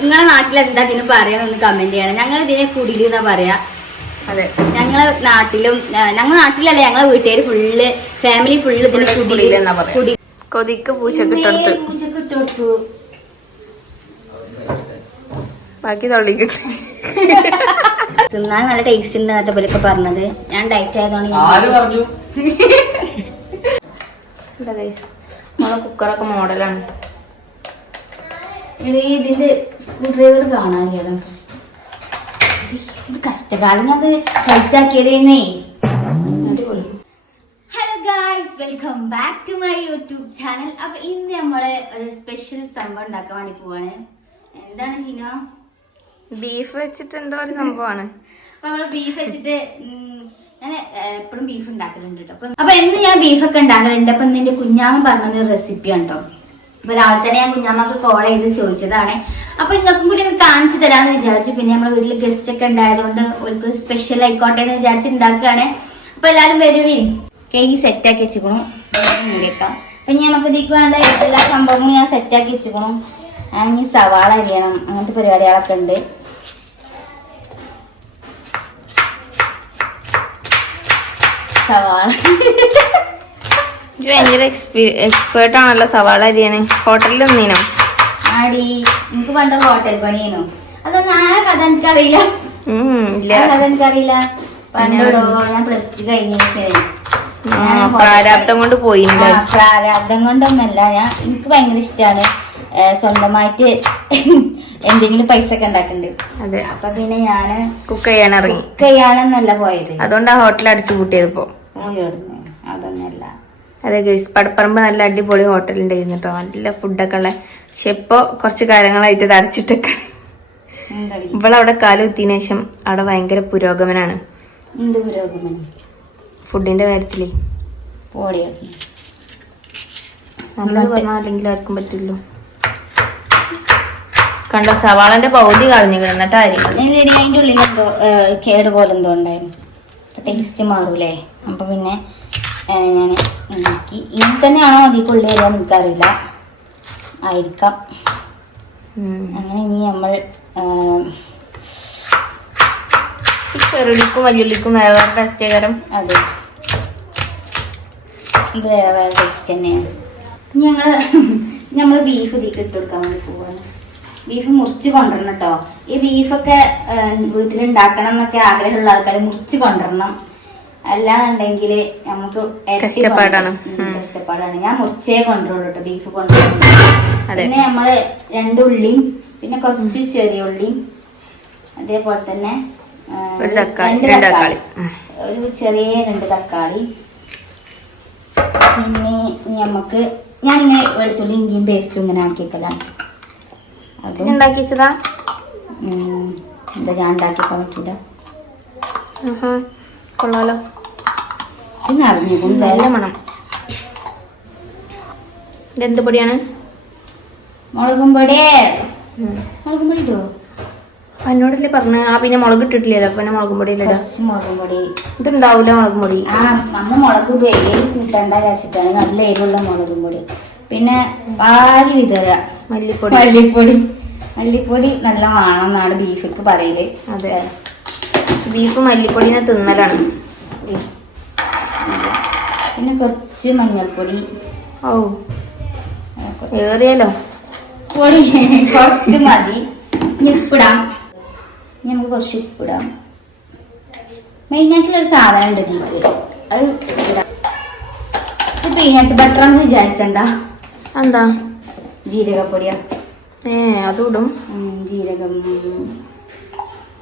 നിങ്ങളെ നാട്ടിൽ എന്താ ഇതിന് പറയാന്നൊന്ന് കമന്റ് ചെയ്യണം. ഞങ്ങൾ ഇതിനെ കുടിയിൽ എന്നാ പറയാ? അതെ. ഞങ്ങളെ നാട്ടിലും ഞങ്ങൾ ഞങ്ങളെ നാട്ടിലല്ല ഞങ്ങളെ വീട്ടുകാർ ഫുള്ള് ഫാമിലി ഫുള്ള് ഇതിന് കുടിയിൽ എന്നാ പറയാ. കൊതിക്ക് പൂച്ചക്ക് പൂച്ചക്കിട്ടു ബാക്കി തള്ളിക്കിട്ടു. തിന്നാൻ നല്ല ടേസ്റ്റ് ഉണ്ട് പോലെ ഇവരൊക്കെ പറഞ്ഞത്. ഞാൻ ഡയറ്റ് ആയതുകൊണ്ട് കുക്കറൊക്കെ മോഡലാണ് എടീ, ഇതിന്റെ സ്ക്രൂ ഡ്രൈവർ കാണാനില്ല ഇത് കഷ്ടകാലം ഞാൻ ഹെൽറ്റ് ആക്കിയതേന്നേ. Hello guys welcome back to my YouTube channel അപ്പൊ ഇന്ന് നമ്മൾ ഒരു സ്പെഷ്യൽ സംഭവം ഉണ്ടാക്കാൻ വേണ്ടി പോവാണ്. എന്താണ് ചീന ബീഫ് വെച്ചിട്ട് എന്തോ ഒരു സംഭവമാണ്. അപ്പൊ നമ്മൾ ബീഫ് വെച്ചിട്ട് ഞാൻ എപ്പോഴും ബീഫ് ഉണ്ടാക്കലുണ്ട് കേട്ടോ അപ്പൊ എന്ന് ഞാൻ ബീഫൊക്കെ ഉണ്ടാക്കലുണ്ട്. അപ്പൊ ഇന്ന് എന്റെ കുഞ്ഞാമ്മ പറഞ്ഞൊരു റെസിപ്പി ഉണ്ടോ അപ്പൊ രാവിലെ തന്നെ ഞാൻ കുഞ്ഞാമ്മക്ക് കോൾ ചെയ്ത് ചോദിച്ചതാണ്. അപ്പൊ ഇങ്ങൾക്കും കൂടി ഒന്ന് കാണിച്ചു തരാന്ന് വിചാരിച്ചു. പിന്നെ നമ്മുടെ വീട്ടിൽ ഗസ്റ്റ് ഒക്കെ ഉണ്ടായതുകൊണ്ട് ഒരു സ്പെഷ്യൽ ആയിക്കോട്ടെ എന്ന് വിചാരിച്ച് ഉണ്ടാക്കുകയാണ് അപ്പൊ എല്ലാരും വരുവേ. കേക്ക് സെറ്റ് ആക്കി വെച്ചുക്കണു. കേൾക്കാം. അപ്പൊ ഇനി നമുക്ക് ഇതിക്ക് വേണ്ട എല്ലാ സംഭവങ്ങളും ഞാൻ സെറ്റ് ആക്കി വെച്ചുക്കണു. ഇനി സവാള അരിയണം. അങ്ങനത്തെ പരിപാടികളൊക്കെ ഉണ്ട്. സവാള. ഭയങ്കര എക്സ്പേർട്ട് ആണല്ലോ സവാള അരിയാണ്. ഹോട്ടലിൽ നിന്നീനോ ആടി എനിക്ക് പണ്ട് ഹോട്ടൽ പണിയേനു? അതൊന്നും ആ കഥ എനിക്കറിയില്ല. കഥ എനിക്കറിയില്ല. പണ്ടോ ഞാൻ പ്ലസ് ടു കഴിഞ്ഞ പ്രാരാബ്ദം കൊണ്ട് പോയി പ്രാരാബ്ദം കൊണ്ടൊന്നല്ല. ഞാൻ എനിക്ക് ഭയങ്കര ഇഷ്ടമാണ് സ്വന്തമായിട്ട് എന്തെങ്കിലും പൈസ ഒക്കെ ഉണ്ടാക്കുന്നുണ്ട് അതെ. അപ്പൊ പിന്നെ ഞാൻ കുക്ക് ചെയ്യാൻ ഇറങ്ങി. കുക്ക് ചെയ്യാനൊന്നല്ല പോയത്. അതുകൊണ്ട് ആ ഹോട്ടൽ അടിച്ചു കൂട്ടിയത് അതൊന്നല്ല അതെ ഗൈസ് പടപ്പറമ്പ് നല്ല അടിപൊളി ഹോട്ടൽ ഉണ്ടായിരുന്നു കേട്ടോ നല്ല ഫുഡൊക്കെ ഉള്ള പക്ഷെ ഇപ്പൊ കുറച്ച് കാര്യങ്ങളായിട്ട് ഇത് അടച്ചിട്ടൊക്കെ. ഇവളവിടെ കാലുകുത്തിയതിനു ശേഷം അവിടെ ഭയങ്കര പുരോഗമനാണ്. ഫുഡിന്റെ കാര്യത്തിലേ. അല്ലെങ്കിൽ ആർക്കും പറ്റില്ലോ കണ്ടോ സവാളന്റെ പകുതി കളഞ്ഞു കിടന്നിട്ട് അതിന്റെ ഉള്ളിൽ കേട് പോലെ എന്തോ ഉണ്ടായിരുന്നു. ടേസ്റ്റ് മാറൂലേ? അപ്പൊ പിന്നെ ഞാൻ ഉണ്ടാക്കി ഇനി തന്നെയാണോ അതിൽ ഉള്ളി വരിക എനിക്കറിയില്ല. ആയിരിക്കാം. അങ്ങനെ ഇനി നമ്മൾ ചെറുള്ളിക്കും വലിയുള്ളിക്കും വേറെ ടേസ്റ്റ് കരം അതെ. ഇത് വേറെ വേറെ ടേസ്റ്റ് തന്നെയാണ്. ഞങ്ങൾ നമ്മൾ ബീഫ് ഇതിലേക്ക് ഇട്ട് കൊടുക്കാൻ വേണ്ടി പോവാണ്. ബീഫ് മുറിച്ച് കൊണ്ടുവരണം കേട്ടോ. ഈ ബീഫൊക്കെ വീട്ടിൽ ഉണ്ടാക്കണം എന്നൊക്കെ ആഗ്രഹമുള്ള ആൾക്കാർ മുറിച്ച് കൊണ്ടുവരണം. അല്ലാന്നുണ്ടെങ്കിൽ നമുക്ക് കഷ്ടപ്പാടാണ്. കഷ്ടപ്പാടാണ്. ഞാൻ മുറിച്ചേ കൊണ്ടുള്ളൂ കേട്ടോ ബീഫ് കൊണ്ടുപോകും. പിന്നെ നമ്മൾ രണ്ടുള്ളിയും പിന്നെ കുറച്ച് ചെറിയ ഉള്ളിയും അതേപോലെ തന്നെ രണ്ട് തക്കാളി. ഒരു ചെറിയ രണ്ട് തക്കാളി. പിന്നെ നമുക്ക് ഞാൻ ഞാനിങ്ങനെ വെളുത്തുള്ളി ഇഞ്ചിയും പേസ്റ്റും ഇങ്ങനെ ആക്കിയേക്കലാണ്. അതും ഉണ്ടാക്കി വെച്ചതാ ഉം, എന്താ ഞാൻ ഉണ്ടാക്കിയേക്കാൻ പറ്റൂല. കൊള്ളാലോ. നല്ല മണം. ഇതെന്ത് പൊടിയാണ്? മുളകും പൊടി. മുളകും പൊടി ഇടുവോ അപ്പൊ എന്നോടല്ലേ പറഞ്ഞു. ആ പിന്നെ മുളക് ഇട്ടിട്ടില്ലല്ലോ. പിന്നെ മുളകും പൊടി ഇല്ലല്ലോ. മുളകും പൊടി. ഇതുണ്ടാവൂല മുളകും പൊടി? ആ നമ്മൾ മുളക് ഇടുക എരിവ് കൂട്ടണ്ട നല്ല എരിവുള്ള മുളകും പൊടി. പിന്നെ പാൽ വിതറുക. മല്ലിപ്പൊടി. മല്ലിപ്പൊടി. മല്ലിപ്പൊടി നല്ല വേണമെന്നാണ് ബീഫിക്ക് പറയൽ. അതെ. ബീഫ് മല്ലിപ്പൊടിനെ തിന്നലാണ്. പിന്നെ കുറച്ച് മഞ്ഞൾപ്പൊടി. ഓ ഏറിയല്ലോ പൊടി. കുറച്ച് മതി. ഇനി ഉപ്പിടാം. ഇനി നമുക്ക് കുറച്ച് ഉപ്പിടാം. മെയിനായിട്ടുള്ള ഒരു സാധനം ഉണ്ട് ഇതിൽ അത് ഉപ്പിടാം. ഇത് പീനട്ട് ബട്ടർ ആണെന്ന് വിചാരിച്ചണ്ട എന്താ? ജീരകപ്പൊടിയാ. ഏ അതും ഇടും ജീരകം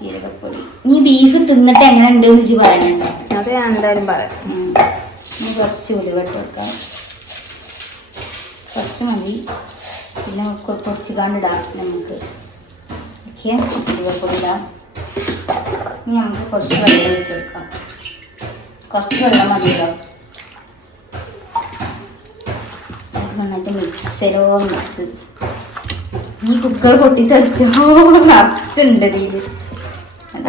ജീരകപ്പൊടി. നീ ബീഫ് തിന്നിട്ട് എങ്ങനെ ഉണ്ട് എന്ന് വെച്ച് പറയണുണ്ടോ അത് ഞാൻ എന്തായാലും പറയാം. കുറച്ച് ഉലുവ ഇട്ട് വെക്കാം കുറച്ച് മതി. പിന്നെ കുറച്ച് കണ്ടിടാം നമുക്ക്. ഓക്കെ? ഉലുവപ്പൊടി ഇടാം. ഇനി നമുക്ക് കുറച്ച് വെള്ളം ഒഴിച്ചെടുക്കാം കുറച്ച് വെള്ളം മതിയല്ലോ നന്നായിട്ട് മിക്സരോ മിക്സ് ഈ കുക്കർ പൊട്ടിത്തെറിച്ചോ നിറച്ചുണ്ട് ഇതിൽ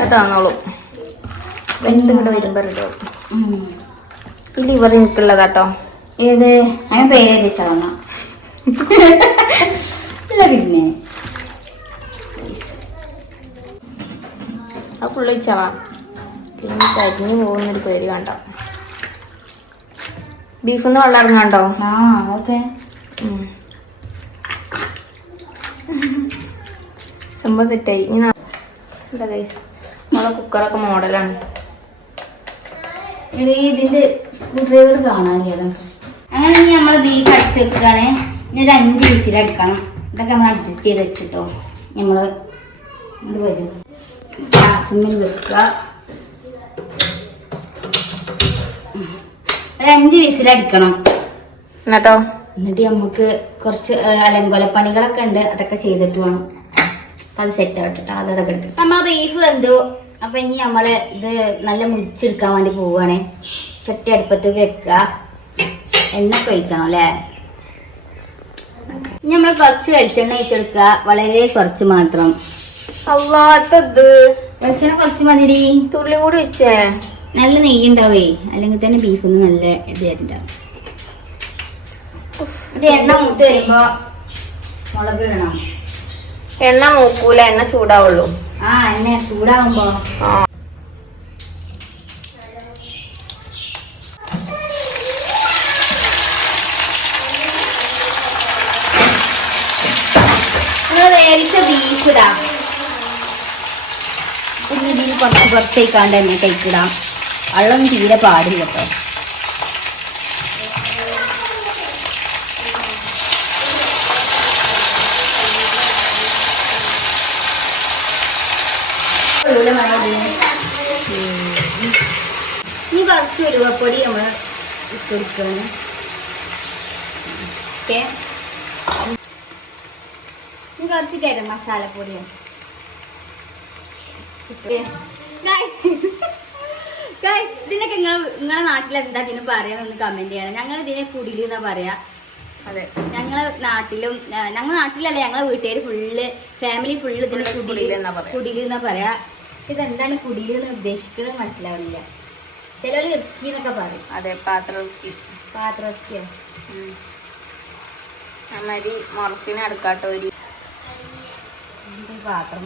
അതാണോളൂ വെന്ത്. ഈ ലിവർ കേട്ടോ ഏത്? അങ്ങനെ പേരേത് ചവന്ന ഇല്ല പിന്നെ. ആ ഫുള്ള് പോകുന്നൊരു പേടി കണ്ടോ ബീഫൊന്നും വെള്ളം ഇറങ്ങാണ്ടോ? ആ ഓക്കെ. സംഭവം സെറ്റായി ഇനി എന്താ കുക്കറൊക്കെ മോഡലാണ് ഇതിന്റെ സ്ക്രൂ ഡ്രൈവർ കാണാനില്ല അങ്ങനെ ഇനി നമ്മൾ ബീഫ് അടിച്ച് വെക്കുകയാണ്. ഇനി ഒരു അഞ്ച് വിസിൽ അടിക്കണം. ഇതൊക്കെ നമ്മൾ അഡ്ജസ്റ്റ് ചെയ്ത് വെച്ചിട്ടോ. നമ്മൾ ഇങ്ങോട്ട് വരും. ഗ്യാസിൽ വെക്കുക. ഒരു അഞ്ച് വിസിൽ അടിക്കണം. എന്നിട്ടോ? എന്നിട്ട് നമുക്ക് കുറച്ച് അലങ്കോല പണികളൊക്കെ ഉണ്ട്. അതൊക്കെ ചെയ്തിട്ട് വേണം. അപ്പൊ അത് സെറ്റ് ആവട്ടെ അതോടൊക്കെ കിടക്കും നമ്മളെ ബീഫ് വെന്തു. അപ്പൊ ഇനി നമ്മൾ ഇത് നല്ല മുരിച്ചെടുക്കാൻ വേണ്ടി പോവുകയാണ് ചട്ടി അടുപ്പത്തേക്ക് വെക്കുക. എണ്ണ ഒക്കെ ഒഴിച്ചണം അല്ലേ? ഇനി നമ്മൾ കുറച്ച് വെളിച്ചെണ്ണ ഒഴിച്ചെടുക്കുക. വളരെ കുറച്ച് മാത്രം. അല്ലാത്തത് വെളിച്ചെണ്ണ കുറച്ച് മതി തുള്ളി കൂടി വെച്ചേ നല്ല നെയ്യ് ഉണ്ടാവേ. അല്ലെങ്കിൽ തന്നെ ബീഫിന് നല്ല ഇത് ഉണ്ടാവും എന്നിട്ട് എണ്ണ മൂത്ത് വരുമ്പോ മുളക് ഇടണം. എണ്ണ മൂക്കൂല. എണ്ണ ചൂടാവുള്ളൂ. ആ ചൂടാവുമ്പോ. വേവിച്ച ബീഫ് ഇടാം. പിന്നെ കുറച്ച് കുറച്ചേക്കാണ്ട് തന്നെ കഴിക്കിടാം വെള്ളം തീരെ പാടില്ല കേട്ടോ. ഉരുവപ്പൊടി നമ്മൾ ഇട്ടൊടിക്കണം ഓക്കെ. ഇനി കുറച്ച് ഗരം മസാലപ്പൊടിയാണ് ഇതിനൊക്കെ നിങ്ങൾ നിങ്ങളെ നാട്ടിൽ എന്താ ഇതിന് പറയാന്നൊന്ന് കമന്റ് ചെയ്യണം. ഞങ്ങൾ ഇതിനെ കുടിയിൽ എന്നാ പറയാ? അതെ. ഞങ്ങളെ നാട്ടിലും ഞങ്ങളെ നാട്ടിലല്ല ഞങ്ങളെ വീട്ടുകാർ ഫുള്ള് ഫാമിലി ഫുള്ള് ഇതിന് കുടിയിൽ കുടിയിൽ എന്നാ പറയാ. പറയാ? ഇതെന്താണ് കുടിയിൽ എന്ന് ഉദ്ദേശിക്കുന്നത് മനസ്സിലാവില്ല ചിലര് ഇറക്കി എന്നൊക്കെ പറയും. അതെ പാത്രം ഇറക്കി. പാത്രം ഇറക്കിയോ ഉം. അമ്മരി മുറക്കിന് അടുക്കാട്ടോ ഒരു. പാത്രം.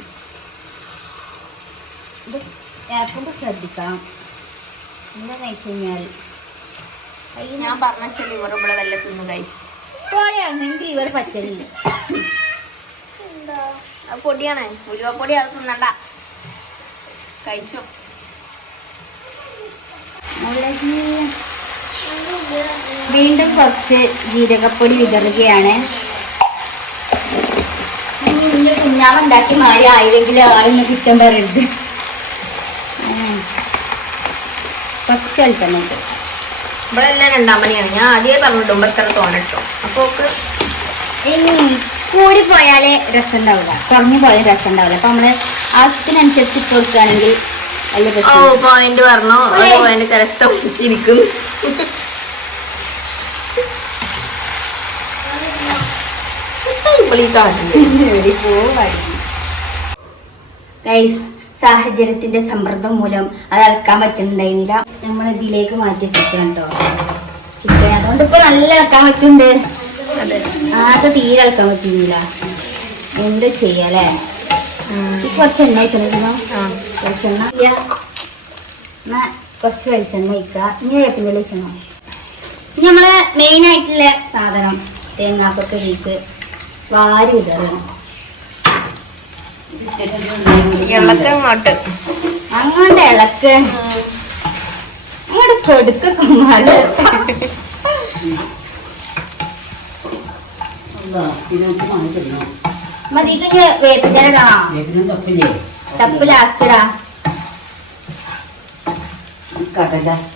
ഇത് ഏർക്കുമ്പോൾ ശ്രദ്ധിക്കണം. എന്താന്ന് വെച്ച് കഴിഞ്ഞാൽ ഞാൻ പറഞ്ഞ ലിവർ ഇവിടെ വല്ല തിന്നു ഗൈസ് പോലെയാണെങ്കിൽ ഇവർ പറ്റലില്ല. അത് പൊടിയാണ്. ഉരുവപ്പൊടി അത് തിന്നണ്ട. കഴിച്ചോ? മുളക് വീണ്ടും കുറച്ച് ജീരകപ്പൊടി വിതറുകയാണ്. ഉണ്ടാക്കി മാറി ആയില്ലെങ്കിൽ ആരൊന്നും കുറ്റം പറയരുത്. കുറച്ച് വെളിച്ചെണ്ണ നമ്മളെല്ലാം രണ്ടാം മണിയാണ് ഞാൻ ആദ്യമേ പറഞ്ഞിട്ടുമ്പോ എത്ര തോന്നിട്ടോ. അപ്പൊ ഇനി കൂടി പോയാലേ രസം ഉണ്ടാവില്ല കുറഞ്ഞു പോയാൽ രസം ഉണ്ടാവില്ല അപ്പൊ നമ്മൾ ആവശ്യത്തിനനുസരിച്ച് കൊടുക്കുകയാണെങ്കിൽ ഓ പോയിന്റ് പറഞ്ഞു. ഒരു പോയിന്റ് കരസ്ഥം ഇരിക്കുന്നു. സാഹചര്യത്തിന്റെ സമ്മർദ്ദം മൂലം അത് അളക്കാൻ പറ്റുന്നുണ്ടായിരുന്നില്ല. നമ്മൾ ഇതിലേക്ക് മാറ്റി ചിക്കൻ കേട്ടോ. ചിക്കൻ അതുകൊണ്ട് ഇപ്പൊ നല്ല അളക്കാൻ പറ്റുന്നുണ്ട്. അതെ. ആകെ തീരെ അളക്കാൻ പറ്റുന്നില്ല. എന്ത് ചെയ്യാലേ കുറച്ച് എണ്ണ ആ. വെളിച്ചെണ്ണ എന്നാ കുറച്ച് വെളിച്ചെണ്ണ ഒഴിക്കുക. ഇനി വേപ്പിന്റെ വെളിച്ചെണ്ണ ഇനി നമ്മൾ മെയിൻ ആയിട്ടുള്ള സാധനം തേങ്ങാപ്പൊക്കെ വീക്ക് വാരി വിതറണം ഇളക്കം അങ്ങോട്ട്. അങ്ങോട്ട് ഇളക്ക്. അങ്ങോട്ട് കൊടുക്ക കുമാര മതി ഇതിന് വേപ്പിന്റെ ഇടണോ ചപ്പ് ലാസ്റ്റടാ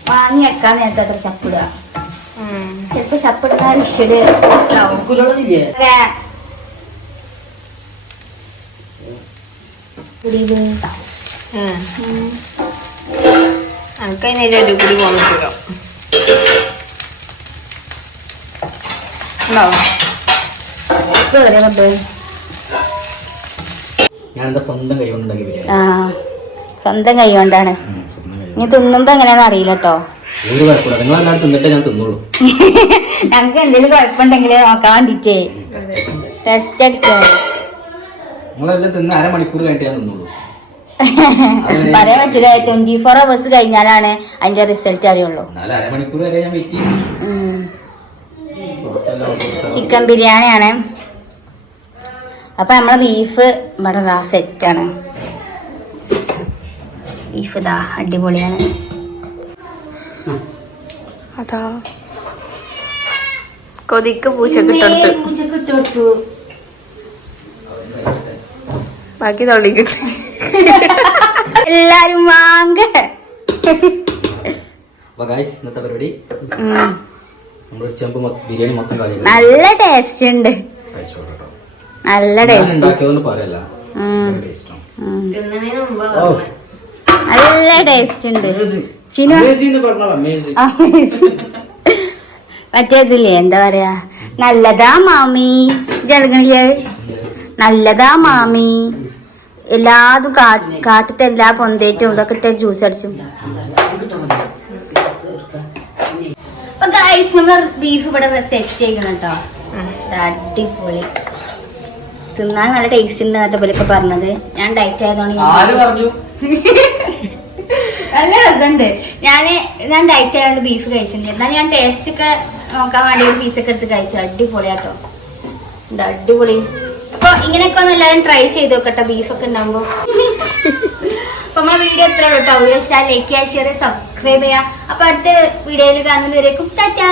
വാങ്ങി വെക്കാൻ നേരത്തെ അത്ര ചപ്പിടുക. ചിലപ്പോ ചപ്പിടുന്ന വിഷ്വൽ അതിന് ഒരു കൂടി പോകാൻ പറ്റൂലോ ഉണ്ടാവും. ഞാൻ എന്റെ സ്വന്തം കൈ ബിരിയാണി. ആ സ്വന്തം കൈ കൊണ്ടാണ്. നീ സ്വന്തം കൈ ഇനി തിന്നുമ്പോ എങ്ങനെയാന്ന് അറിയില്ല കേട്ടോ ഒരു കുഴപ്പമില്ല. നിങ്ങൾ എല്ലാവരും തിന്നിട്ടേ ഞാൻ തിന്നുള്ളൂ. എന്തെങ്കിലും കുഴപ്പമുണ്ടെങ്കിൽ നോക്കാൻ വേണ്ടിട്ടേ ടെസ്റ്റ് അടിച്ചോ. നിങ്ങളെല്ലാം തിന്ന് അരമണിക്കൂർ കഴിഞ്ഞിട്ട് ഞാൻ തിന്നുള്ളൂ. പറയാൻ പറ്റില്ല. ട്വന്റി ഫോർ അവേഴ്സ് കഴിഞ്ഞാലാണ് അതിന്റെ റിസൾട്ട് അറിയുള്ളൂ. അരമണിക്കൂർ വരെ ഞാൻ വെയിറ്റ് ചെയ്യും. ചിക്കൻ ബിരിയാണിയാണ്. അപ്പൊ നമ്മളെ ബീഫ് ഇവിടെ ദാ സെറ്റാണ് ബീഫ് ദാ അടിപൊളിയാണ്. അതാ. കൊതിക്ക് പൂച്ചക്ക് കിട്ടു പൂച്ചക്ക് ഇട്ട് ബാക്കി തൊള്ളിക്ക് എല്ലാരും വാങ്ങ. ഇന്നത്തെ പരിപാടി? ബിരിയാണി മൊത്തം നല്ല ടേസ്റ്റ് ഉണ്ട്. മുമ്പ് ടേസ്റ്റ് നല്ല ടേസ്റ്റ് ഉണ്ട്. മറ്റേതില്ലേ? എന്താ പറയാ? നല്ലതാ മാമി. ജനങ്ങളിൽ നല്ലതാ മാമി. എല്ലാതും കാട്ടിട്ട് കാട്ടിത്തെ എല്ലാ പൊന്തേറ്റും ഇതൊക്കെ ഇട്ട് ജ്യൂസ് അടിച്ചു. അപ്പൊ ഗൈസ് നമ്മൾ ബീഫ് ഇവിടെ സെറ്റ് ചെയ്യണം കേട്ടോ. അടിപൊളി. തിന്നാൻ നല്ല ടേസ്റ്റ് ഉണ്ട് എന്നൊക്കെ ഇവരൊക്കെ പറഞ്ഞത്. ഞാൻ ഡയറ്റ് ആയതുകൊണ്ട് ഞാൻ നല്ല രസമുണ്ട്. ഞാൻ ഞാൻ ഡയറ്റ് ആയതുകൊണ്ട് ബീഫ് കഴിച്ചിട്ടുണ്ട്. എന്നാൽ ഞാൻ ടേസ്റ്റ് ഒക്കെ നോക്കാൻ വേണ്ടി ഒരു പീസൊക്കെ എടുത്ത് കഴിച്ചു. അടിപൊളിയാട്ടോ. അടിപൊളി. അപ്പൊ ഇങ്ങനെയൊക്കെ ഒന്ന് എല്ലാവരും ട്രൈ ചെയ്ത് നോക്കട്ടെ. ബീഫൊക്കെ ഉണ്ടാകുമ്പോ അപ്പൊ നമ്മുടെ വീഡിയോ എത്ര കേട്ടോ വീഡിയോ ലൈക്ക് ചെയ്യുക ഷെയർ സബ്സ്ക്രൈബ് ചെയ്യുക. അപ്പൊ അടുത്ത വീഡിയോയിൽ കാണുന്നവരേക്കും ടാറ്റാ.